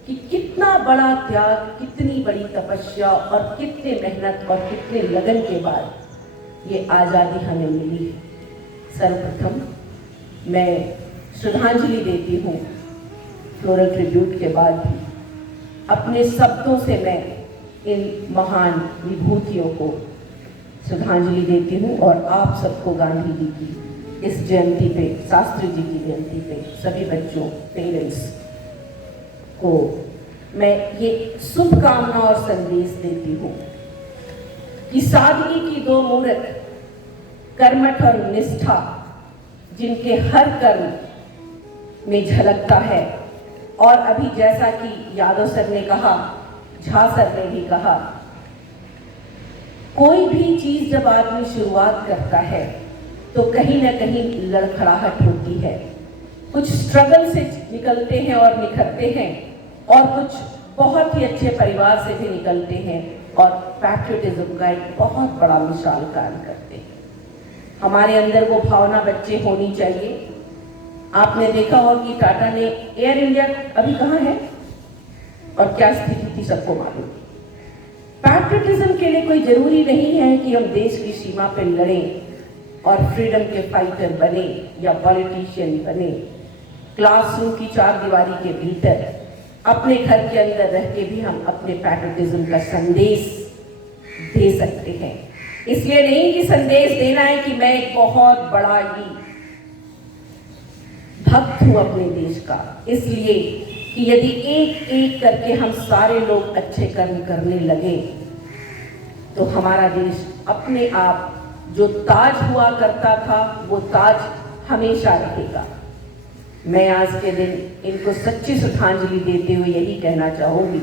कि कितना बड़ा त्याग, कितनी बड़ी तपस्या और कितने मेहनत और कितने लगन के बाद ये आज़ादी हमें मिली है। सर्वप्रथम मैं श्रद्धांजलि देती हूँ, फ्लोरल ट्रिब्यूट के बाद भी अपने शब्दों से मैं इन महान विभूतियों को श्रद्धांजलि देती हूँ और आप सबको गांधी जी की इस जयंती पे, शास्त्री जी की जयंती पे, सभी बच्चों, पेरेंट्स को मैं ये शुभकामना और संदेश देती हूँ कि सादगी की दो मूर्त, कर्मठ और निष्ठा, जिनके हर कर्म में झलकता है। और अभी जैसा कि यादव सर ने कहा, झा सर ने भी कहा, कोई भी चीज जब आदमी शुरुआत करता है तो कहीं ना कहीं लड़खड़ाहट होती है, कुछ स्ट्रगल से निकलते हैं और निखरते हैं, और कुछ बहुत ही अच्छे परिवार से भी निकलते हैं और पैट्रियटिज्म का एक बहुत बड़ा विशाल कार्य करते हैं। हमारे अंदर वो भावना बच्चे होनी चाहिए। आपने देखा होगा कि टाटा ने एयर इंडिया अभी कहाँ है और क्या स्थिति थी, सबको मालूम। पैट्रियटिज्म के लिए कोई जरूरी नहीं है कि हम देश की सीमा पर लड़ें और फ्रीडम के फाइटर बने या पॉलिटिशियन बने। क्लासरूम की चार दीवारी के भीतर अपने घर के अंदर रह के भी हम अपने पैट्रियटिज्म का संदेश दे सकते हैं। इसलिए नहीं कि संदेश देना है कि मैं एक बहुत बड़ा ही भक्त हूं अपने देश का, इसलिए कि यदि एक एक करके हम सारे लोग अच्छे कर्म करने लगे तो हमारा देश अपने आप जो ताज हुआ करता था वो ताज हमेशा रहेगा। मैं आज के दिन इनको सच्ची श्रद्धांजलि देते हुए यही कहना चाहूंगी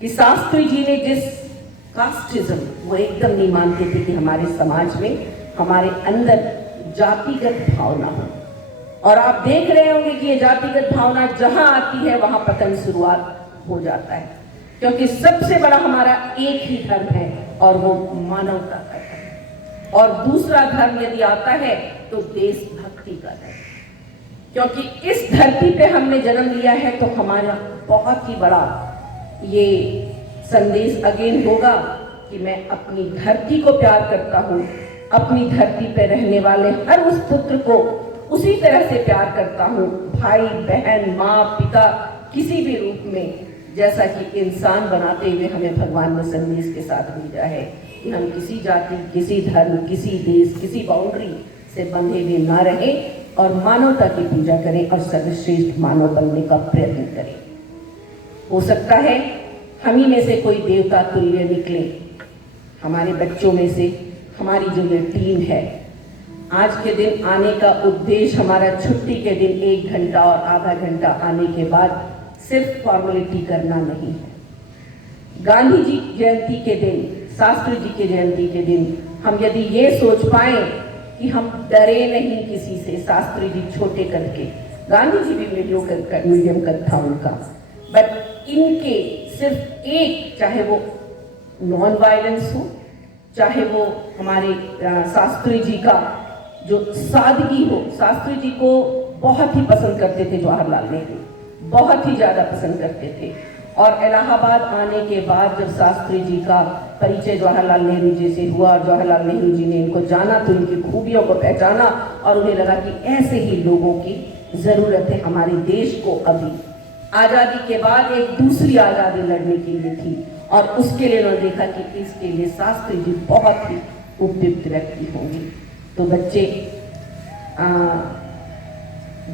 कि शास्त्री जी ने जिस कास्टिज्म, वो एकदम नहीं मानते थे कि हमारे समाज में, हमारे अंदर जातिगत भावना हो। और आप देख रहे होंगे कि ये जातिगत भावना जहां आती है वहां पतन शुरुआत हो जाता है, क्योंकि सबसे बड़ा हमारा एक ही धर्म है और वो मानवता का है। और दूसरा धर्म यदि आता है तो देशभक्ति का है, क्योंकि इस धरती पे हमने जन्म लिया है तो हमारा बहुत ही बड़ा ये संदेश अगेन होगा कि मैं अपनी धरती को प्यार करता हूँ, अपनी धरती पे रहने वाले हर उस पुत्र को उसी तरह से प्यार करता हूँ, भाई बहन माँ पिता किसी भी रूप में, जैसा कि इंसान बनाते हुए हमें भगवान ने संदेश के साथ भेजा है कि हम किसी जाति, किसी धर्म, किसी देश, किसी बाउंड्री से बंधे हुए ना रहें और मानवता की पूजा करें और सर्वश्रेष्ठ मानव बनने का प्रयत्न करें। हो सकता है हम ही में से कोई देवता तुल्य निकले, हमारे बच्चों में से, हमारी जो ये टीम है। आज के दिन आने का उद्देश्य हमारा छुट्टी के दिन 1 घंटा और आधा घंटा आने के बाद सिर्फ फॉर्मेलिटी करना नहीं है। गांधी जी जयंती के दिन, शास्त्री जी के जयंती के दिन हम यदि ये सोच पाए कि हम डरे नहीं किसी से, शास्त्री जी छोटे करके, गांधी जी भी मीडियम कद था उनका, बट इनके सिर्फ एक, चाहे वो नॉन वायलेंस हो, चाहे वो हमारे शास्त्री जी का जो सादगी हो। शास्त्री जी को बहुत ही पसंद करते थे जवाहरलाल नेहरू, बहुत ही ज़्यादा पसंद करते थे। और इलाहाबाद आने के बाद जब शास्त्री जी का परिचय जवाहरलाल नेहरू जी से हुआ और जवाहरलाल नेहरू जी ने इनको जाना तो इनकी खूबियों को पहचाना और उन्हें लगा कि ऐसे ही लोगों की ज़रूरत है हमारे देश को। अभी आज़ादी के बाद एक दूसरी आज़ादी लड़ने के लिए थी और उसके लिए उन्होंने देखा कि इसके लिए शास्त्री जी बहुत ही उपयुक्त व्यक्ति होंगे। तो बच्चे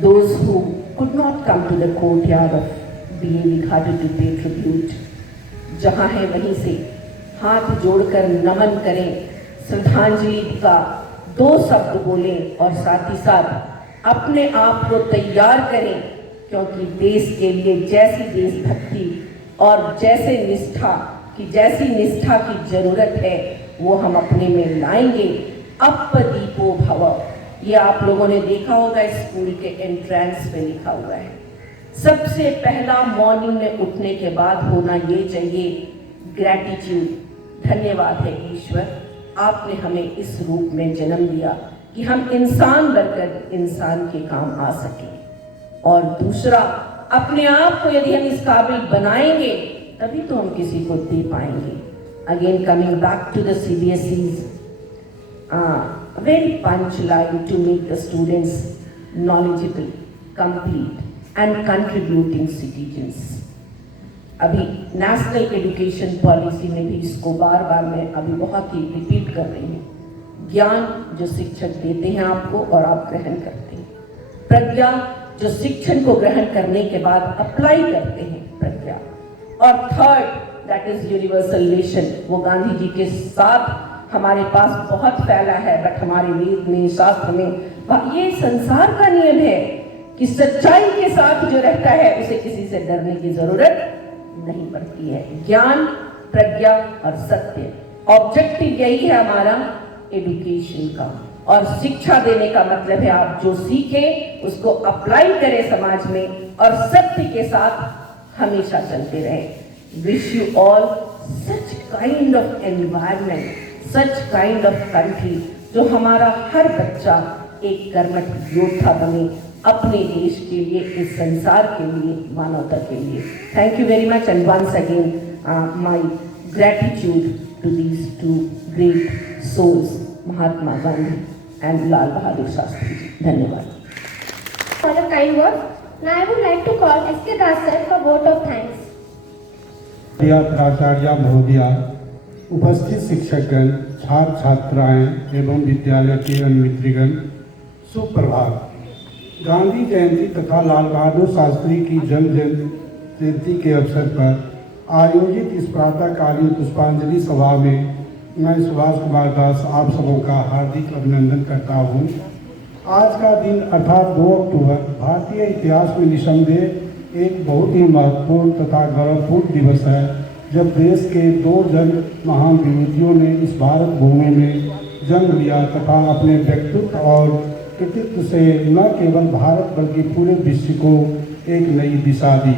those who could not come to the courtyard of DAV Ghati to pay tribute, जहाँ है वहीं से हाथ जोड़कर नमन करें, श्रद्धांजलि का 2 शब्द बोलें और साथ ही साथ अपने आप को तैयार करें, क्योंकि देश के लिए जैसी देशभक्ति और जैसी निष्ठा की जरूरत है वो हम अपने में लाएंगे। अपदीपो भव, ये आप लोगों ने देखा होगा स्कूल के एंट्रेंस पे लिखा हुआ है। सबसे पहला मॉर्निंग में उठने के बाद होना ये चाहिए ग्रैटिट्यूड। धन्यवाद है ईश्वर, आपने हमें इस रूप में जन्म दिया कि हम इंसान बनकर इंसान के काम आ सके। और दूसरा, अपने आप को यदि हम इस काबिल बनाएंगे तभी तो हम किसी को दे पाएंगे। Again coming back to the CBSE's very punch line to make the students knowledgeable, complete and contributing citizens. अभी नेशनल एजुकेशन पॉलिसी में भी इसको बार बार मैं अभी बहुत ही रिपीट कर रही हूँ। ज्ञान जो शिक्षक देते हैं आपको और आप ग्रहण करते हैं, प्रज्ञा जो शिक्षण को ग्रहण करने के बाद अप्लाई करते हैं, प्रज्ञा, और थर्ड दैट इज यूनिवर्सल लेशन। वो गांधी जी के साथ हमारे पास बहुत फैला है, बट हमारे वेद में, शास्त्र में ये संसार का नियम है कि सच्चाई के साथ जो रहता है उसे किसी से डरने की जरूरत नहीं पड़ती है। ज्ञान, प्रज्ञा और सत्य, ऑब्जेक्टिव यही है हमारा एजुकेशन का। और शिक्षा देने का मतलब है आप जो सीखे उसको अप्लाई करें समाज में और सत्य के साथ हमेशा चलते रहें। Wish you all such kind of environment, such kind of country, जो हमारा हर बच्चा एक कर्मठ योद्धा बने अपने देश के लिए, इस संसार के लिए, मानवता के लिए। Thank you very much and once again my gratitude to these 2 great souls, Mahatma Gandhi and Lal Bahadur Shastri ji. धन्यवाद। For the kind words, now I would like to call S.K. Das sir for vote of thanks. प्राचार्य महोदया, उपस्थित शिक्षकगण, छात्र छात्राएं एवं विद्यालय के अन्य मित्रगण, सुप्रभात। गांधी जयंती तथा लाल बहादुर शास्त्री की जन्म जयंती के अवसर पर आयोजित इस प्रातःकालीन पुष्पांजलि सभा में मैं सुभाष कुमार दास आप सबों का हार्दिक अभिनंदन करता हूं। आज का दिन अर्थात 2 अक्टूबर भारतीय इतिहास में निसंदेह एक बहुत ही महत्वपूर्ण तथा गौरवपूर्ण दिवस है, जब देश के 2 जन महान विभूतियों ने इस भारत भूमि में जन्म लिया तथा अपने व्यक्तित्व और कृतित्व से न केवल भारत बल्कि पूरे विश्व को एक नई दिशा दी।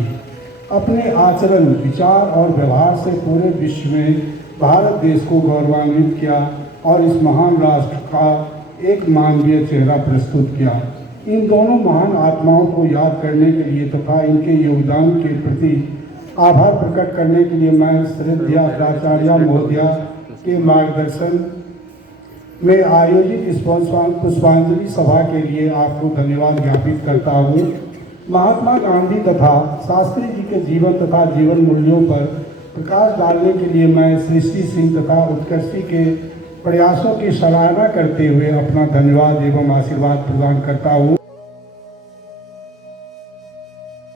अपने आचरण, विचार और व्यवहार से पूरे विश्व में भारत देश को गौरवान्वित किया और इस महान राष्ट्र का एक मानवीय चेहरा प्रस्तुत किया। इन दोनों महान आत्माओं को याद करने के लिए तथा इनके योगदान के प्रति आभार प्रकट करने के लिए मैं श्रद्धेय प्राचार्य महोदया के मार्गदर्शन में आयोजित इस पुष्पांजलि सभा के लिए आपको धन्यवाद ज्ञापित करता हूँ। महात्मा गांधी तथा शास्त्री जी के जीवन तथा जीवन मूल्यों पर प्रकाश डालने के लिए मैं सृष्टि सिंह तथा उत्कर्षी के प्रयासों की सराहना करते हुए अपना धन्यवाद एवं आशीर्वाद प्रदान करता हूँ।